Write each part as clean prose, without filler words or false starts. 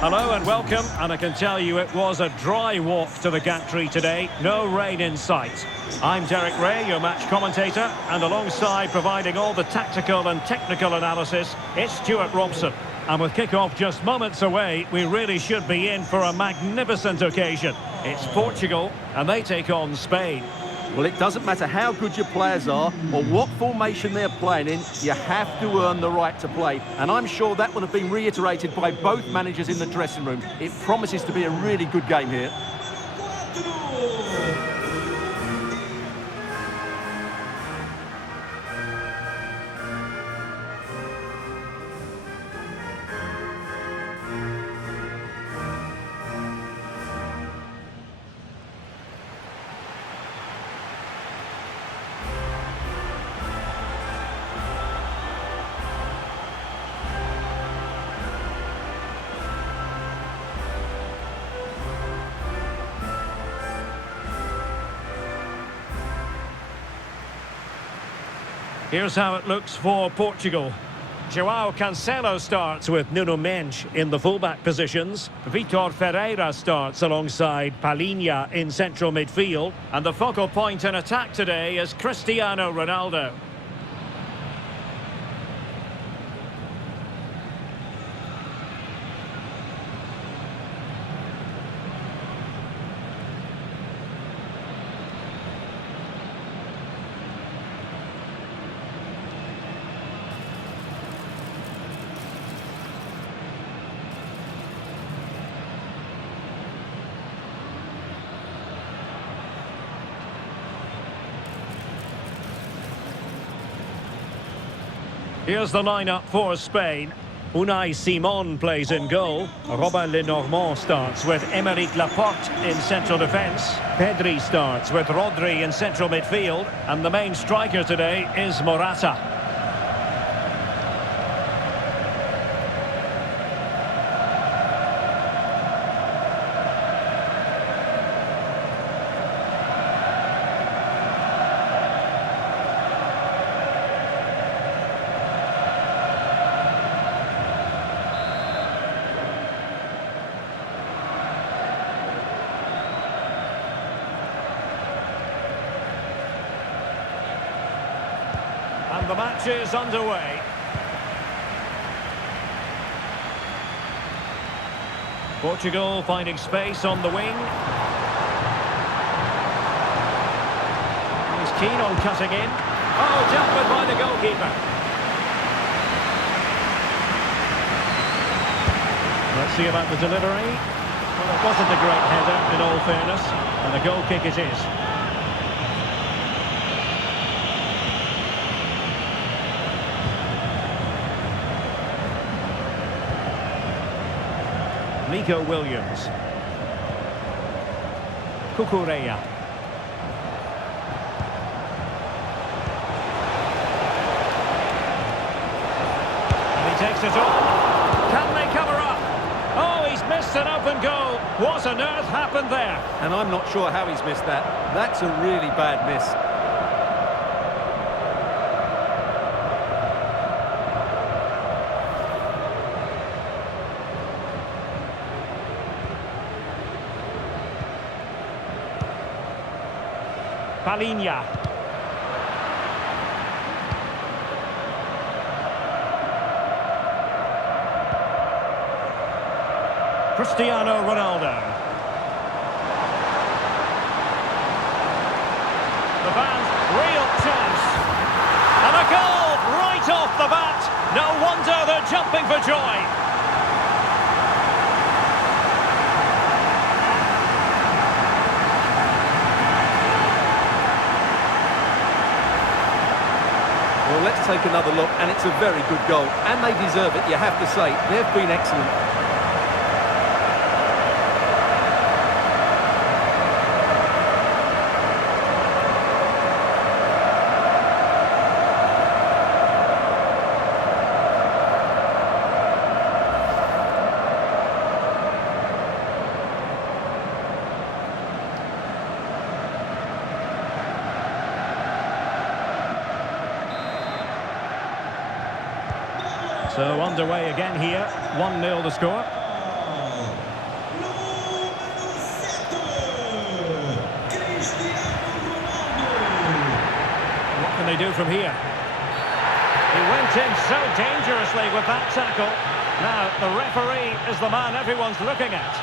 Hello and welcome, and I can tell you it was a dry walk to the gantry today, no rain in sight. I'm Derek Ray, your match commentator, and alongside providing all the tactical and technical analysis, it's Stuart Robson. And with kick-off just moments away, we really should be in for a magnificent occasion. It's Portugal, and they take on Spain. Well, it doesn't matter how good your players are or what formation they're playing in, you have to earn the right to play. And I'm sure that will have been reiterated by both managers in the dressing room. It promises to be a really good game here. Here's how it looks for Portugal. João Cancelo starts with Nuno Mendes in the fullback positions. Vitor Ferreira starts alongside Palhinha in central midfield. And the focal point in attack today is Cristiano Ronaldo. Here's the lineup for Spain. Unai Simon plays in goal. Robin Lenormand starts with Aymeric Laporte in central defence. Pedri starts with Rodri in central midfield. And the main striker today is Morata. And the match is underway. Portugal finding space on the wing. He's keen on cutting in. Oh, dealt with by the goalkeeper. Let's see about the delivery. Well, it wasn't a great header, in all fairness. And a goal kick it is. Nico Williams. Cucurella. And he takes it on. Can they cover up? Oh, he's missed an open goal. What on earth happened there? And I'm not sure how he's missed that. That's a really bad miss. Palhinha. Cristiano Ronaldo. The fans, real chance. And a goal right off the bat. No wonder they're jumping for joy. Well, let's take another look, and it's a very good goal. And they deserve it, you have to say. They've been excellent. So underway again here, 1-0 the score. can they do from here? He went in so dangerously with that tackle. Now, the referee is the man everyone's looking at.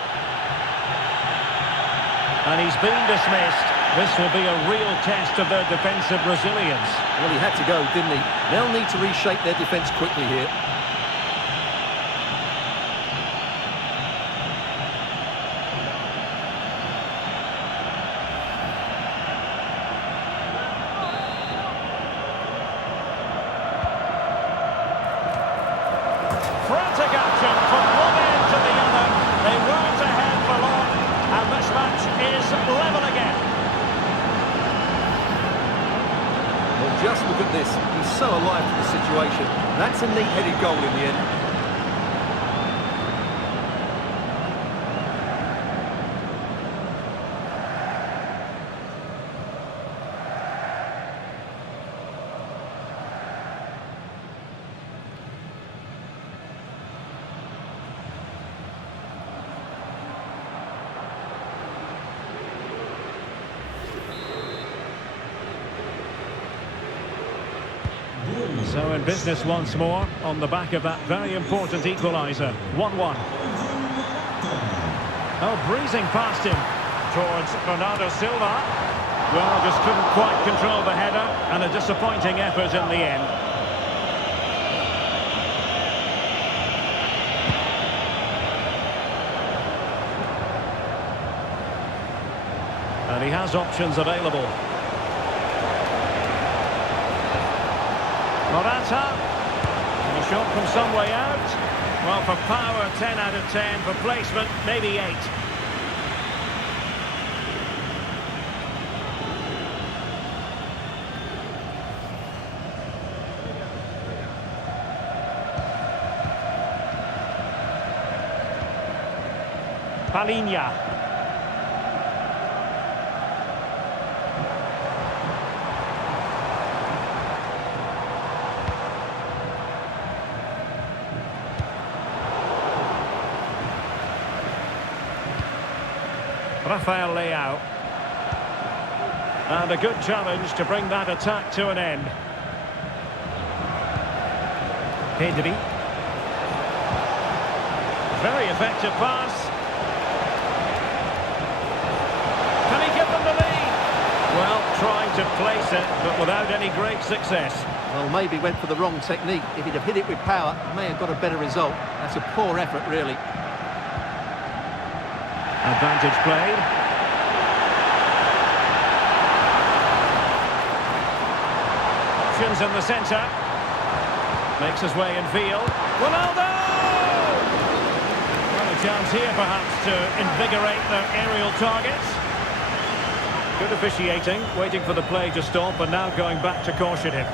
And he's been dismissed. This will be a real test of their defensive resilience. Well, he had to go, didn't he? They'll need to reshape their defence quickly here. Frantic action from one end to the other. They weren't ahead for long, and this match is level again. Well, just look at this. He's so alive to the situation. That's a neat-headed goal in the end. So in business once more, on the back of that very important equaliser. 1-1. Oh, breezing past him towards Bernardo Silva. Well, just couldn't quite control the header, and a disappointing effort in the end. And he has options available. Morata, and a shot from some way out. Well, for power, 10 out of 10. For placement, maybe 8. Palinha. Rafael Leao. And a good challenge to bring that attack to an end. Pedri. Very effective pass. Can he give them the lead? Well, trying to place it, but without any great success. Well, maybe went for the wrong technique. If he'd have hit it with power, may have got a better result. That's a poor effort, really. Advantage played. Options in the centre. Makes his way in field. Ronaldo! Well, a chance here perhaps to invigorate their aerial targets. Good officiating, waiting for the play to stop and now going back to caution him.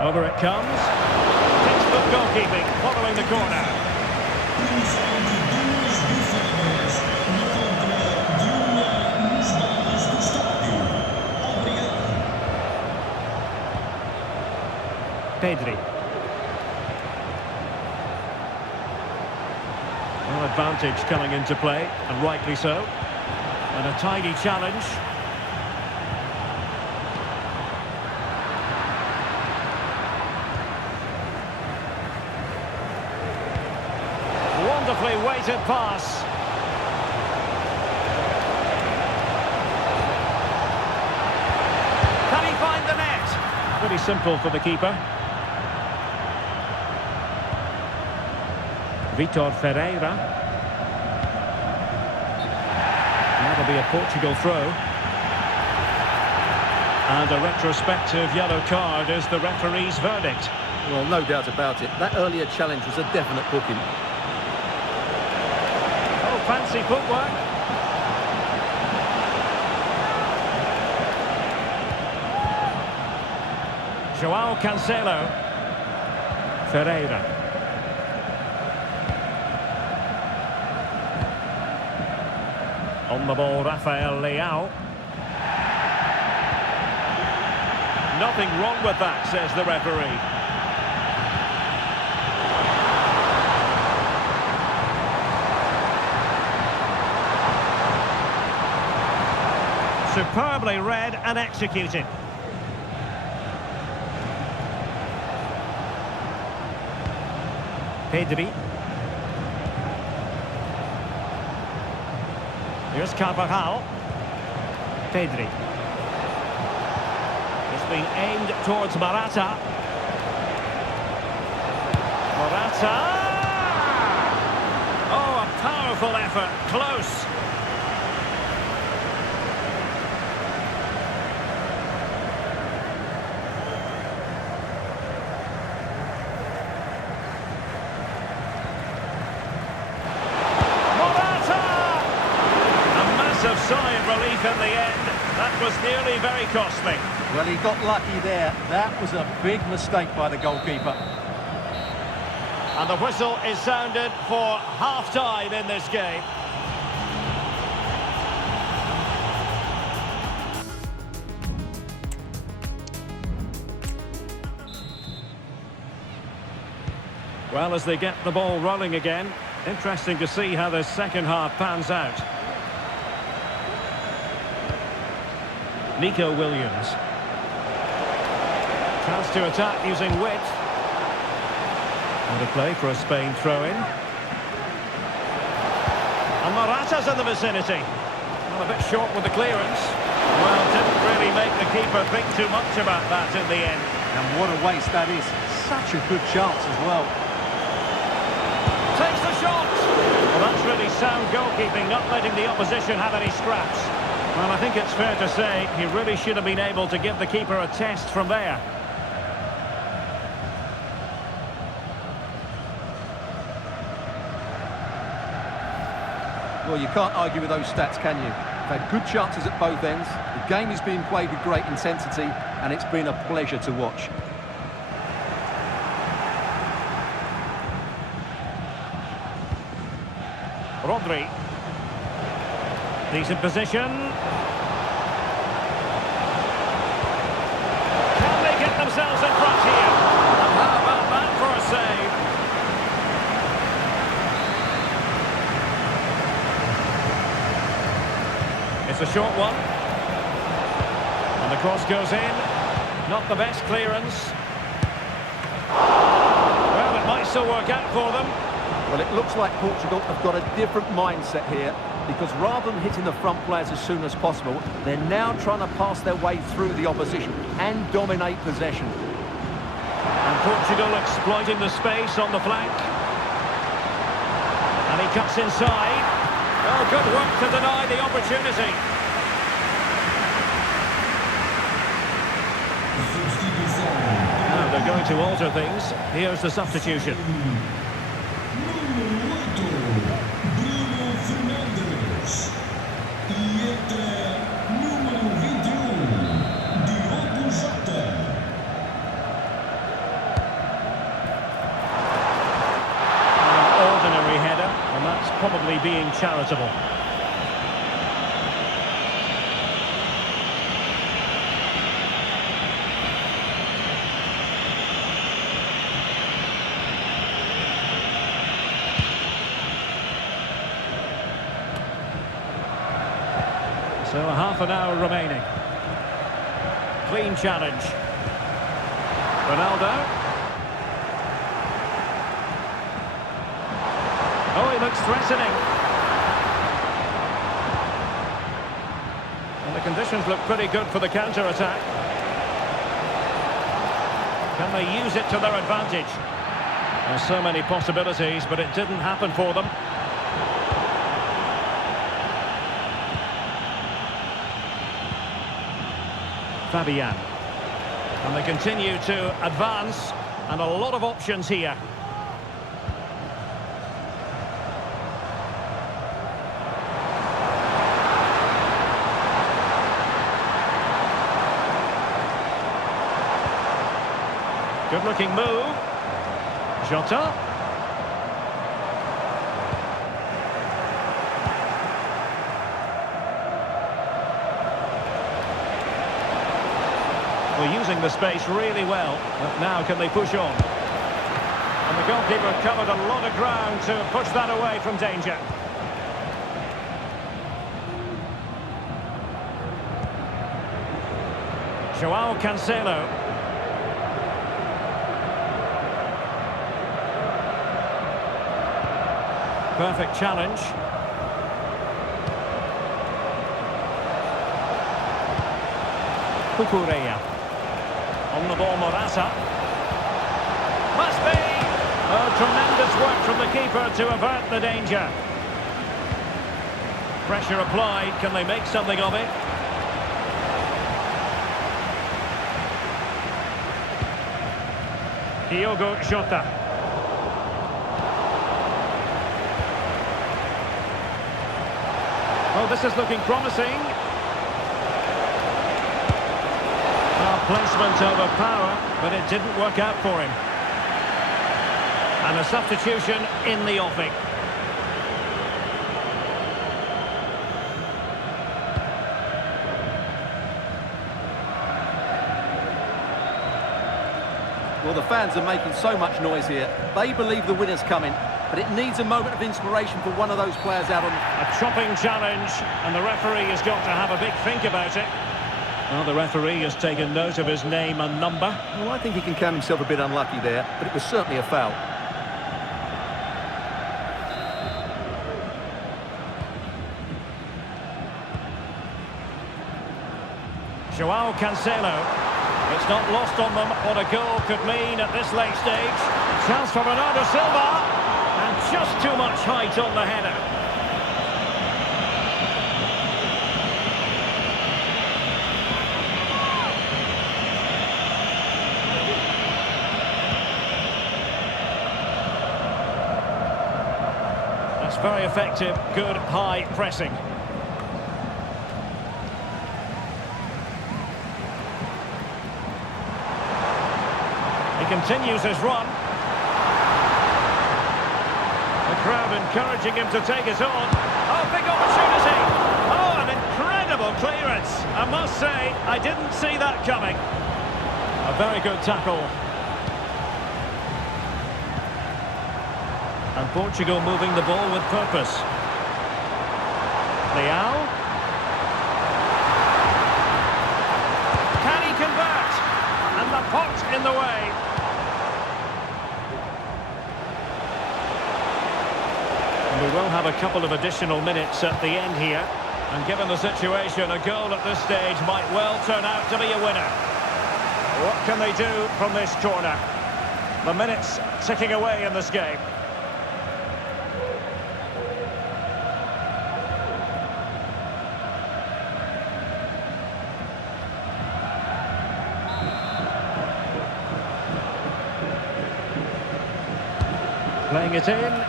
Over it comes. Textbook goalkeeping following the corner. Pedri. Well, advantage coming into play, and rightly so. And a tidy challenge. Wonderfully weighted pass. Can he find the net? Pretty simple for the keeper. Vitor Ferreira. That'll be a Portugal throw. And a retrospective yellow card is the referee's verdict. Well, no doubt about it. That earlier challenge was a definite booking. Fancy footwork. João Cancelo. Ferreira. On the ball, Rafael Leao. Nothing wrong with that, says the referee. Superbly read and executed. Pedri. Here's Carvajal. Pedri. It's been aimed towards Morata. Morata! Oh, a powerful effort. Close. Sigh of relief in the end. That was nearly very costly. Well, he got lucky there. That was a big mistake by the goalkeeper. And the whistle is sounded for half-time in this game. Well, as they get the ball rolling again, interesting to see how the second half pans out. Nico Williams. Chance to attack using width. And a play for a Spain throw-in. And Morata's in the vicinity. Well, a bit short with the clearance. Well, didn't really make the keeper think too much about that in the end. And what a waste that is. Such a good chance as well. Takes the shot! Well, that's really sound goalkeeping, not letting the opposition have any scraps. Well, I think it's fair to say he really should have been able to give the keeper a test from there. Well, you can't argue with those stats, can you? They've had good chances at both ends. The game is being played with great intensity, and it's been a pleasure to watch. Rodri. Decent position. Can they get themselves in front here? And how about that for a save? It's a short one. And the cross goes in. Not the best clearance. Well, it might still work out for them. Well, it looks like Portugal have got a different mindset here, because rather than hitting the front players as soon as possible, they're now trying to pass their way through the opposition and dominate possession. And Portugal exploiting the space on the flank. And he cuts inside. Well, good work to deny the opportunity. Now they're going to alter things. Here's the substitution. Probably being charitable. So half an hour remaining. Clean challenge. Ronaldo. Oh, he looks threatening. And the conditions look pretty good for the counter-attack. Can they use it to their advantage? There's so many possibilities, but it didn't happen for them. Fabian. And they continue to advance, and a lot of options here. Good-looking move. Jota. Well, using the space really well, but now can they push on? And the goalkeeper covered a lot of ground to push that away from danger. Joao Cancelo. Perfect challenge. Cucurella. On the ball, Morata. Must be! Oh, tremendous work from the keeper to avert the danger. Pressure applied. Can they make something of it? Diogo Jota. Oh, this is looking promising. Well, placement over power, but it didn't work out for him. And a substitution in the offing. Well, the fans are making so much noise here. They believe the winner's coming, but it needs a moment of inspiration for one of those players out on... A chopping challenge, and the referee has got to have a big think about it. Well, the referee has taken note of his name and number. Well, I think he can count himself a bit unlucky there, but it was certainly a foul. Joao Cancelo. It's not lost on them what a goal could mean at this late stage. Chance for Bernardo Silva. And just too much height on the header. That's very effective. Good high pressing. Continues his run. The crowd encouraging him to take it on. Oh, big opportunity. Oh, an incredible clearance. I must say, I didn't see that coming. A very good tackle. And Portugal moving the ball with purpose. Leao. Can he convert? And the pot in the way. We will have a couple of additional minutes at the end here. And given the situation, a goal at this stage might well turn out to be a winner. What can they do from this corner? The minutes ticking away in this game. Playing it in.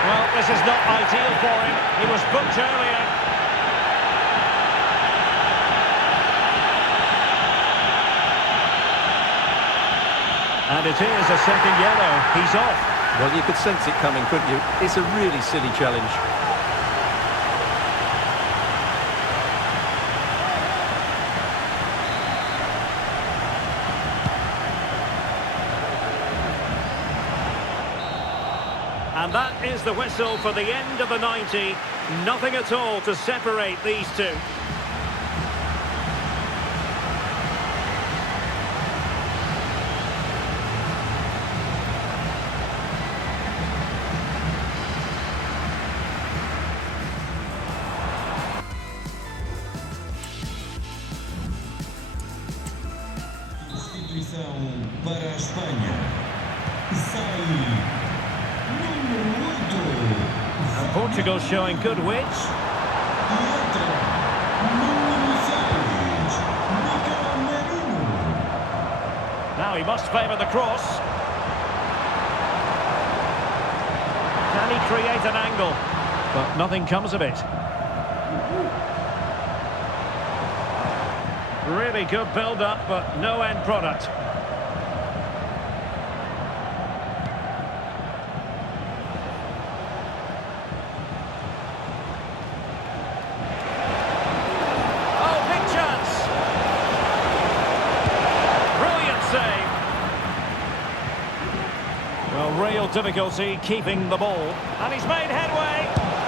Well, this is not ideal for him. He was booked earlier. And it is a second yellow. He's off. Well, you could sense it coming, couldn't you? It's a really silly challenge. And that is the whistle for the end of the 90. Nothing at all to separate these two. Substituição para a Espanha. Sai. And Portugal showing good wit. Now he must favour the cross. Can he create an angle? But nothing comes of it. Really good build-up, but no end product. difficulty keeping the ball. And he's made headway.